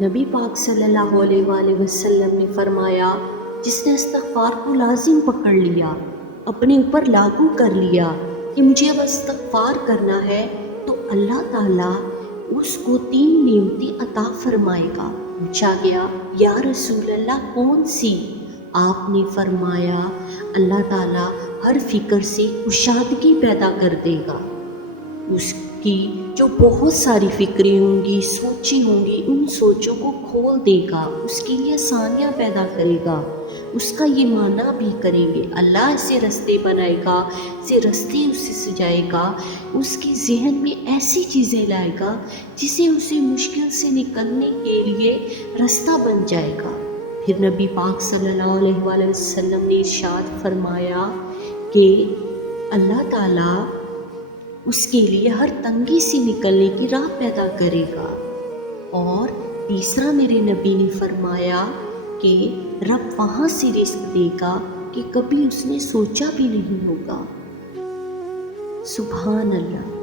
نبی پاک صلی اللہ علیہ وآلہ وسلم نے فرمایا، جس نے استغفار کو لازم پکڑ لیا، اپنے اوپر لاگو کر لیا کہ مجھے اب استغفار کرنا ہے، تو اللہ تعالیٰ اس کو 3 نعمتیں عطا فرمائے گا۔ پوچھا گیا، یا رسول اللہ کون سی؟ آپ نے فرمایا، اللہ تعالیٰ ہر فکر سے کشادگی پیدا کر دے گا، اس کی جو بہت ساری فکریں ہوں گی، سوچیں ہوں گی، ان سوچوں کو کھول دے گا، اس کے لیے آسانیاں پیدا کرے گا، اس کا یہ معنی بھی کریں گے، اللہ ایسے رستے بنائے گا، ایسے رستے اسے سجائے گا، اس کے ذہن میں ایسی چیزیں لائے گا جسے اسے مشکل سے نکلنے کے لیے رستہ بن جائے گا۔ پھر نبی پاک صلی اللہ علیہ وآلہ وسلم نے ارشاد فرمایا کہ اللہ تعالیٰ اس کے لیے ہر تنگی سے نکلنے کی راہ پیدا کرے گا۔ اور تیسرا میرے نبی نے فرمایا کہ رب وہاں سے رزق دے گا کہ کبھی اس نے سوچا بھی نہیں ہوگا۔ سبحان اللہ۔